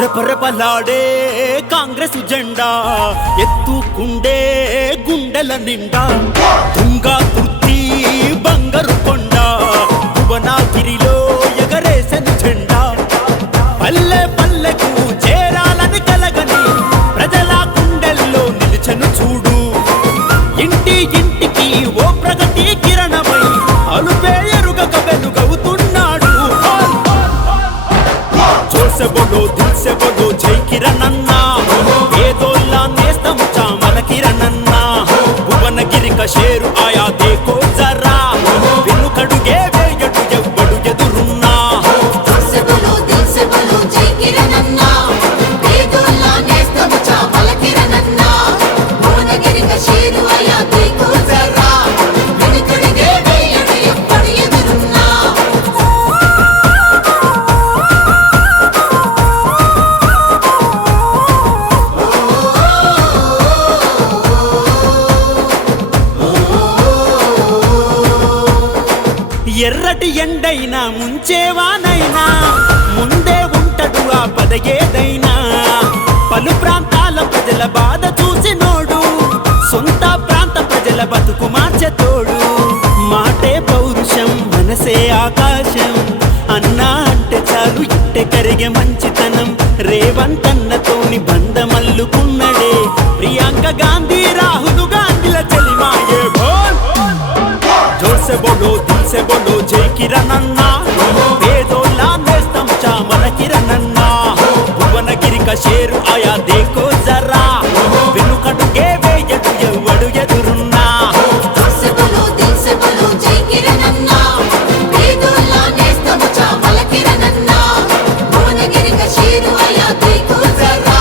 రెపరెపలాడే కాంగ్రెస్ జెండా ఎత్తుకుండే గుండెల నిండా తుంగా తుర్తి బంగారు కొండ భువనగిరిలో ఎగరేసెను జెండా పల్లె పల్లెకు చేరాలని కలగని ప్రజల గుండెల్లో నిలిచెను చూడు ఇంటి ఇంటికి ఓ ప్రగతి కిరణమై అలుపే ఎరుగక వెలుగవుతున్నాడు जोर से बोलो दिल से बोलो जय किरण अन्ना పేదోళ్ళ నేస్తం చామల కిరణ్ అన్నా భువనగిరి का शेर आया देखो जरा వెనుకడుగే వేయడు ఎవ్వడు ఎదురున్నా जोर से बोलो दिल से बोलो जय किरण अन्ना పేదోళ్ళ నేస్తం చామల కిరణ్ అన్నా భువనగిరి का शेर आया देखो जरा వెనుకడుగే వేయడు ఎవ్వడు ఎదురున్నా ఎర్రటి ఎండైనా ముంచేవానైనా ముందే ఉంటడు ఆ పదగేదైనా పలు ప్రాంతాల ప్రజల బాధ చూసినోడు సొంత ప్రాంత ప్రజల బతుకు మార్చెతోడు మాటే పౌరుషం మనసే ఆకాశం అన్నా అంటే చాలు ఇట్టే కరిగే మంచితనం రేవంతన్నతోని బంధమల్లుకున్నడే ప్రియాంక గాంధీ రాహుల్ గాంధీల చెలిమాయే బోల్ जोर से बोलो दिल से बोलो जय किरण अन्ना పేదోళ్ళ నేస్తం చామల కిరణ్ అన్నా భువనగిరి का शेर आया देखो जरा వెనుకడుగే వేయడు ఎవ్వడు ఎదురున్నా जोर से बोलो दिल से बोलो जय किरण अन्ना పేదోళ్ళ నేస్తం చామల కిరణ్ అన్నా భువనగిరి का शेर आया देखो जरा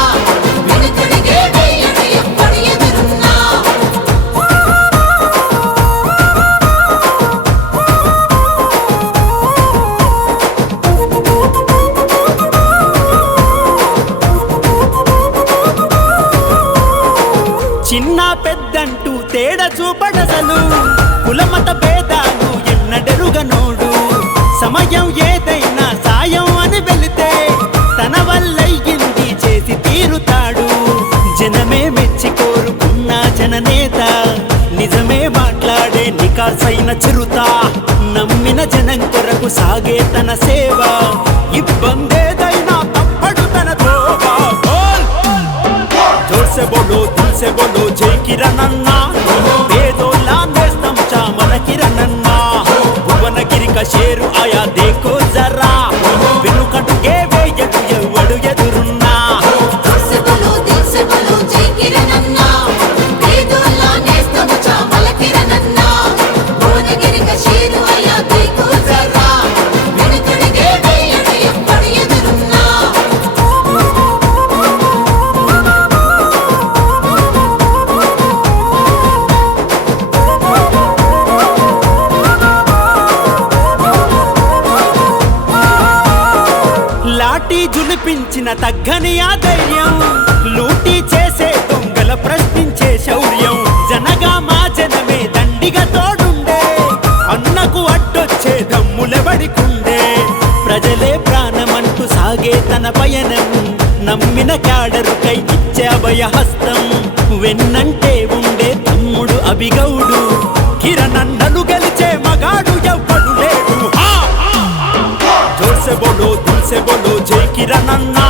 వెనుకడుగే వేయడు ఎవ్వడు ఎదురున్నా చిన్న పెద్దంటూ తేడా చూపడసలు కులమత భేదాలు ఎన్నడెరుగనోడు సమయం ఏదైనా సాయం అని వెళితే తన వల్లయ్యింది చేసి తీరుతాడు జనమే మెచ్చి కోరుకున్న జననేత నిజమే మాట్లాడే నికాసైన చిరుత నమ్మిన జనం కొరకు సాగే తన సేవ ఇబ్బందేదైనా తప్పడు తన తోవ जोर से बोलो दिल से बोलो जय किरण अन्ना పేదోళ్ళ నేస్తం చామల కిరణ్ అన్నా భువనగిరి का शेर आया देखो जरा వెనుకడుగే వేయడు ఎవ్వడు ఎదురున్నా जोर से बोलो दिल से बोलो जय किरण अन्ना పేదోళ్ళ నేస్తం చామల కిరణ్ అన్నా భువనగిరి का शेर आया देखो जरा వెనుకడుగే వేయడు ఎవ్వడు ఎదురున్నా లాఠీ జులిపించిన తగ్గని ఆ ధైర్యం లూటీ చేసే దొంగల ప్రశ్నించే శౌర్యం జనగా మా జనమే దండిగా తోడుండే అన్నకు అడ్డొచ్చే దమ్ములబడికుండే ప్రజలే ప్రాణమంటూ సాగే తన పయనం నమ్మిన క్యాడరుకై ఇచ్చే అభయహస్తం వెన్నంటే ఉండే తమ్ముడు అభిగౌడు కిరణన్నను గెలిచే మగాడు ఎవ్వడు లేడు जोर से बोलो दिल से बोलो जय किरण अन्ना